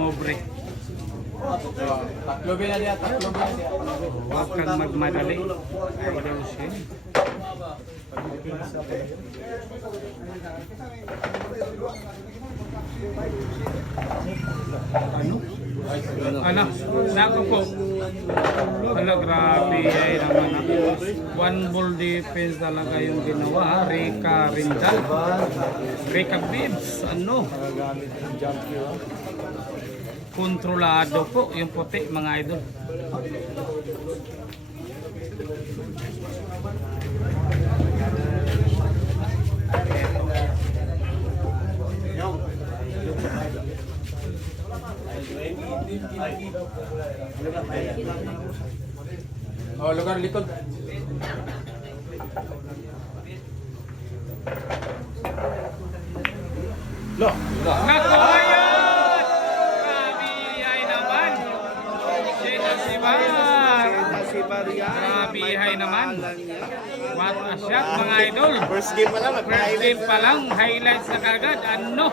sumobre. Tatlo ba na diya? Tatlo ba na diya? Huwag kang magmadali. Idol Shin. Ano? Naku po. Ano, grabe ay naman. One ball defense talaga yung ginawa. Rika Rindal. Rika Bibbs. Ano? Kontrolado po yung puti mga idol. Oh, lugar likod. Lo. Naku, ayun! Grabe ay naman. Sina Sibar. Grabe ay naman. What a shot mga idol. First game pa lang, First game pa lang, highlights na kagad. Ano?